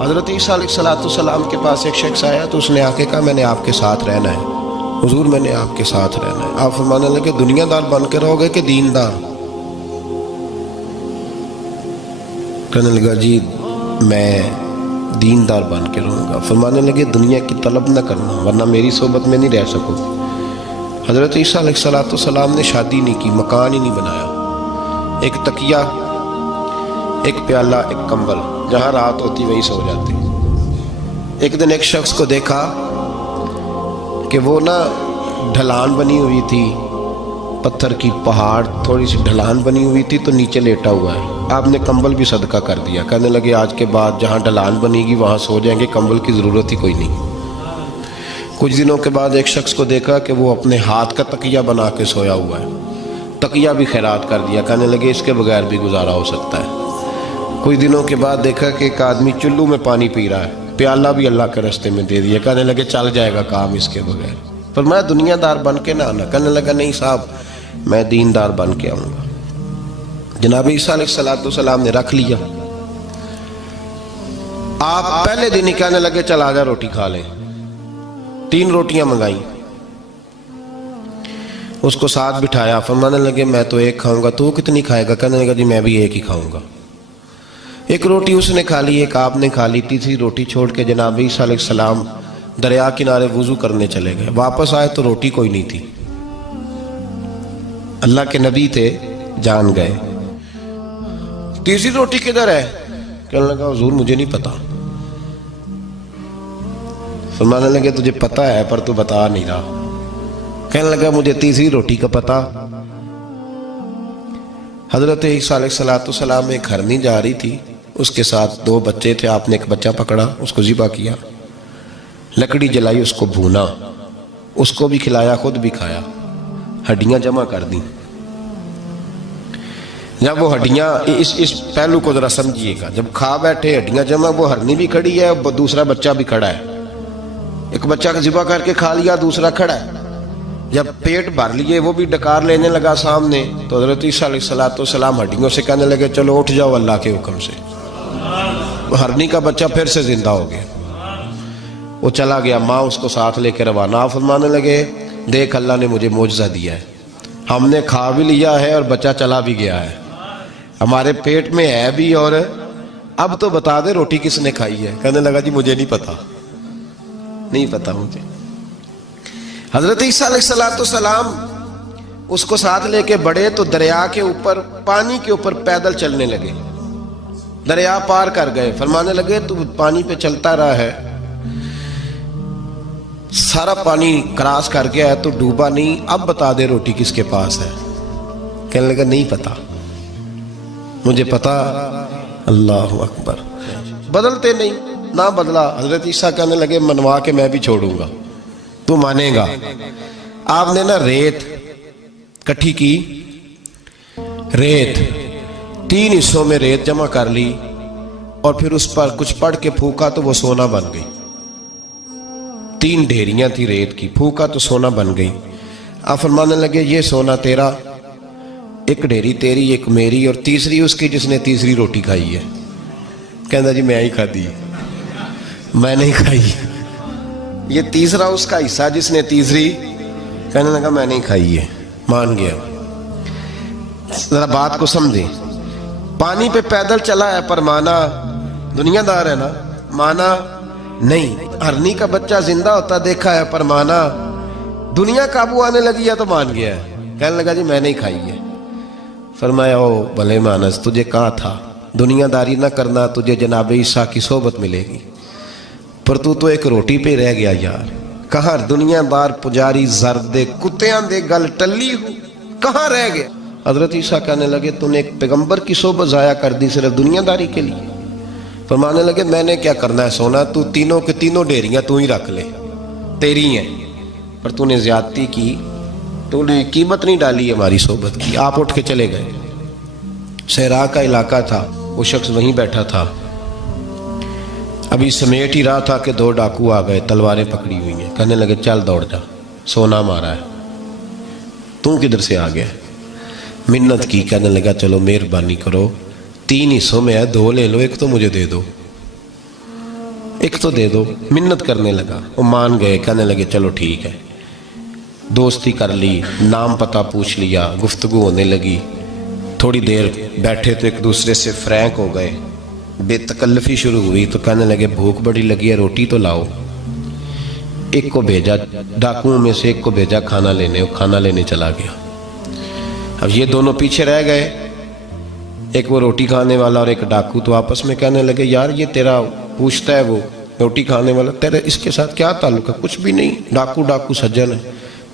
حضرت عیسیٰ علیہ السلام کے پاس ایک شخص آیا تو اس نے آ کے کہا میں نے آپ کے ساتھ رہنا ہے، حضور میں نے آپ کے ساتھ رہنا ہے۔ آپ فرمانے لگے دنیا دار بن کے رہو گے کہ دیندار؟ کہنے لگا جی میں دیندار بن کے رہوں گا۔ فرمانے لگے دنیا کی طلب نہ کرنا ورنہ میری صحبت میں نہیں رہ سکو۔ حضرت عیسیٰ علیہ السلام نے شادی نہیں کی، مکان ہی نہیں بنایا، ایک تکیہ، ایک پیالہ، ایک کمبل، جہاں رات ہوتی وہیں سو جاتے۔ ایک دن ایک شخص کو دیکھا کہ وہ نا ڈھلان بنی ہوئی تھی، پتھر کی پہاڑ تھوڑی سی ڈھلان بنی ہوئی تھی تو نیچے لیٹا ہوا ہے۔ آپ نے کمبل بھی صدقہ کر دیا، کہنے لگے آج کے بعد جہاں ڈھلان بنے گی وہاں سو جائیں گے، کمبل کی ضرورت ہی کوئی نہیں۔ کچھ دنوں کے بعد ایک شخص کو دیکھا کہ وہ اپنے ہاتھ کا تکیہ بنا کے سویا ہوا ہے، تکیہ بھی خیرات کر دیا، کہنے لگے اس کے بغیر بھی گزارا ہو سکتا ہے۔ کچھ دنوں کے بعد دیکھا کہ ایک آدمی چلو میں پانی پی رہا ہے، پیالہ بھی اللہ کے راستے میں دے دیا، کہنے لگے چل جائے گا کام اس کے بغیر۔ پر میں دنیا دار بن کے نہ آنا، کہنے لگا نہیں صاحب میں دیندار بن کے آؤں گا۔ جناب عیسیٰ علیہ السلام نے رکھ لیا۔ آپ پہلے دن ہی کہنے لگے چل آجا روٹی کھا لیں، 3 روٹیاں منگائیں، اس کو ساتھ بٹھایا، فرمانے لگے میں تو ایک کھاؤں گا، تو کتنی کھائے گا؟ کہنے لگا جی میں بھی ایک ہی کھاؤں گا۔ ایک روٹی اس نے کھا لی، ایک آپ نے کھا لی، تیسری روٹی چھوڑ کے جناب عیسیٰ علیہ السلام دریا کنارے وضو کرنے چلے گئے۔ واپس آئے تو روٹی کوئی نہیں تھی، اللہ کے نبی تھے، جان گئے۔ تیسری روٹی کدھر ہے؟ کہنے لگا حضور مجھے نہیں پتا۔ فرمانے لگے تجھے پتا ہے پر تو بتا نہیں رہا۔ کہنے لگا مجھے تیسری روٹی کا پتا۔ حضرت عیسیٰ علیہ السلام ایک ہرنی جا رہی تھی، اس کے ساتھ 2 بچے تھے، آپ نے ایک بچہ پکڑا، اس کو ذبح کیا، لکڑی جلائی، اس کو بھونا، اس کو بھی کھلایا، خود بھی کھایا، ہڈیاں جمع کر دیں۔ جب وہ ہڈیاں اس پہلو کو ذرا سمجھیے گا، جب کھا بیٹھے ہڈیاں جمع، وہ ہرنی بھی کھڑی ہے، دوسرا بچہ بھی کھڑا ہے، ایک بچہ کا ذبح کر کے کھا لیا، دوسرا کھڑا ہے۔ جب پیٹ بھر لیے وہ بھی ڈکار لینے لگا سامنے، تو حضرت عیسیٰ علیہ السلام ہڈیوں سے کہنے لگے چلو اٹھ جاؤ اللہ کے حکم سے۔ وہ ہرنی کا بچہ پھر سے زندہ ہو گیا، وہ چلا گیا، ماں اس کو ساتھ لے کے روانہ۔ آپ فرمانے لگے دیکھ اللہ نے مجھے معجزہ دیا ہے، ہم نے کھا بھی لیا ہے اور بچہ چلا بھی گیا ہے، ہمارے پیٹ میں ہے بھی، اور اب تو بتا دے روٹی کس نے کھائی ہے؟ کہنے لگا جی مجھے نہیں پتا، نہیں پتا مجھے۔ حضرت عیسیٰ علیہ السلام اس کو ساتھ لے کے بڑھے تو دریا کے اوپر، پانی کے اوپر پیدل چلنے لگے، دریا پار کر گئے۔ فرمانے لگے تو پانی پہ چلتا رہا ہے، سارا پانی کراس کر گیا ہے تو ڈوبا نہیں، اب بتا دے روٹی کس کے پاس ہے؟ کہنے لگا نہیں پتا، مجھے پتا۔ اللہ اکبر، بدلتے نہیں، نہ بدلا۔ حضرت عیسیٰ کہنے لگے منوا کے میں بھی چھوڑوں گا، تو مانے گا۔ آپ نے نا ریت کٹھی کی، ریت 3 حصوں میں ریت جمع کر لی اور پھر اس پر کچھ پڑھ کے پھونکا تو وہ سونا بن گئی۔ 3 ڈھیریاں تھی ریت کی، پھونکا تو سونا بن گئی۔ آپ فرمانے لگے یہ سونا تیرا، ایک ڈھیری تیری، ایک میری، اور تیسری اس کی جس نے تیسری روٹی کھائی ہے۔ کہنا جی میں ہی کھا دی، میں نہیں کھائی۔ یہ تیسرا اس کا حصہ جس نے تیسری، کہنے لگا میں نہیں کھائی ہے، مان گیا۔ ذرا بات کو سمجھے، پانی پہ پیدل چلا ہے پر مانا، دنیا دار ہے نا، مانا نہیں۔ ہرنی کا بچہ زندہ ہوتا دیکھا ہے پر مانا، دنیا قابو آنے لگی ہے تو مان گیا ہے۔ کہنے لگا جی میں نہیں کھائی ہے۔ فرمایا او بھلے مانس، تجھے کہا تھا دنیا داری نہ کرنا، تجھے جناب عیسیٰ کی صحبت ملے گی، پر تو ایک روٹی پہ رہ گیا یار۔ کہاں دنیا دار پجاری زردے کتیاں دے گل ٹلی ہو، کہاں رہ گیا؟ حضرت عیسیٰ کہنے لگے تو نے ایک پیغمبر کی صحبت ضائع کر دی صرف دنیا داری کے لیے۔ فرمانے لگے میں نے کیا کرنا ہے سونا، تو تینوں کے تینوں ڈیریاں تو ہی رکھ لے، تیری ہیں، پر تو نے زیادتی کی، تو نے قیمت نہیں ڈالی ہماری صحبت کی۔ آپ اٹھ کے چلے گئے۔ صحرا کا علاقہ تھا، وہ شخص وہیں بیٹھا تھا، ابھی سمیٹ ہی رہا تھا کہ 2 ڈاکو آ گئے، تلواریں پکڑی ہوئی ہیں۔ کہنے لگے چل دوڑ جا، سونا مارا ہے، تو کدھر سے آ گیا؟ منت کی، کہنے لگا چلو مہربانی کرو، 3 حصوں میں ہے، 2 لے لو، ایک تو مجھے دے دو۔ ایک تو دے دو. منت کرنے لگا. وہ مان گئے, کہنے لگے چلو ٹھیک ہے. دوستی کر لی, نام پتہ پوچھ لیا, گفتگو ہونے لگی. تھوڑی دیر بیٹھے تو ایک دوسرے سے فرینک ہو گئے, بے تکلفی شروع ہوئی. تو کہنے لگے بھوک بڑی لگی ہے, روٹی تو لاؤ. ایک کو بھیجا, ڈاکوؤں میں سے ایک کو بھیجا کھانا لینے, وہ کھانا لینے چلا گیا. اب یہ دونوں پیچھے رہ گئے, ایک وہ روٹی کھانے والا اور ایک ڈاکو. تو آپس میں کہنے لگے یار یہ تیرا پوچھتا ہے وہ روٹی کھانے والا, تیرے اس کے ساتھ کیا تعلق ہے؟ کچھ بھی نہیں, ڈاکو سجن ہے.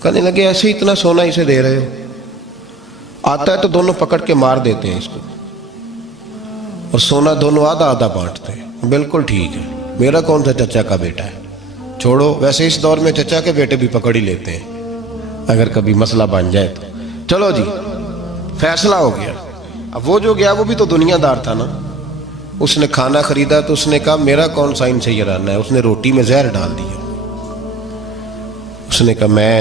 کہنے لگے ایسے ہی اتنا سونا اسے دے رہے ہو, آتا ہے تو دونوں پکڑ کے مار دیتے ہیں اس کو, اور سونا دونوں آدھا آدھا بانٹتے ہیں. بالکل ٹھیک ہے, میرا کون سا چچا کا بیٹا ہے, چھوڑو. ویسے اس دور میں چچا کے بیٹے بھی پکڑ ہی لیتے ہیں اگر کبھی مسئلہ بن جائے تو. چلو جی فیصلہ ہو گیا. اب وہ جو گیا وہ بھی تو دنیا دار تھا نا, اس نے کھانا خریدا تو اس نے کہا میرا کون سا ان سے یہ رہنا ہے. اس نے روٹی میں زہر ڈال دیا. اس نے کہا میں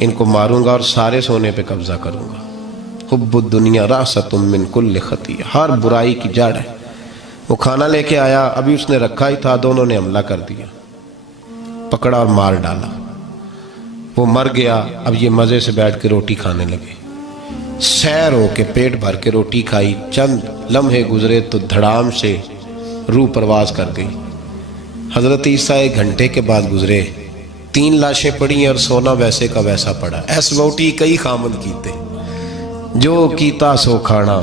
ان کو ماروں گا اور سارے سونے پہ قبضہ کروں گا. حب الدنیا راست من کل خطیہ, ہر برائی کی جڑ ہے. وہ کھانا لے کے آیا, ابھی اس نے رکھا ہی تھا, دونوں نے حملہ کر دیا, پکڑا اور مار ڈالا. وہ مر گیا. اب یہ مزے سے بیٹھ کے روٹی کھانے لگے. سیر ہو کے پیٹ بھر کے روٹی کھائی. چند لمحے گزرے تو دھڑام سے روح پرواز کر گئی. حضرت عیسیٰ 1 گھنٹے کے بعد گزرے, 3 لاشیں پڑی ہیں اور سونا ویسے کا ویسا پڑا. ایس ووٹی کئی خامد کیتے, جو کیتا سو کھانا,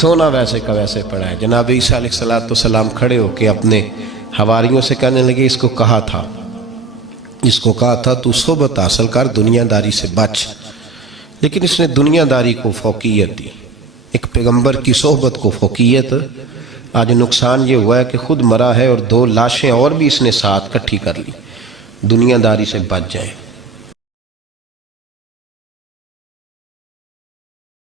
سونا ویسے کا ویسے پڑا ہے. جناب عیسیٰ علیہ السلام کھڑے ہو کے اپنے حواریوں سے کہنے لگے اس کو کہا تھا تو صحبت حاصل کر, دنیا داری سے بچ. لیکن اس نے دنیا داری کو فوقیت دی, ایک پیغمبر کی صحبت کو فوقیت. آج نقصان یہ ہوا ہے کہ خود مرا ہے اور 2 لاشیں اور بھی اس نے ساتھ کٹھی کر لی. دنیا داری سے بچ جائیں.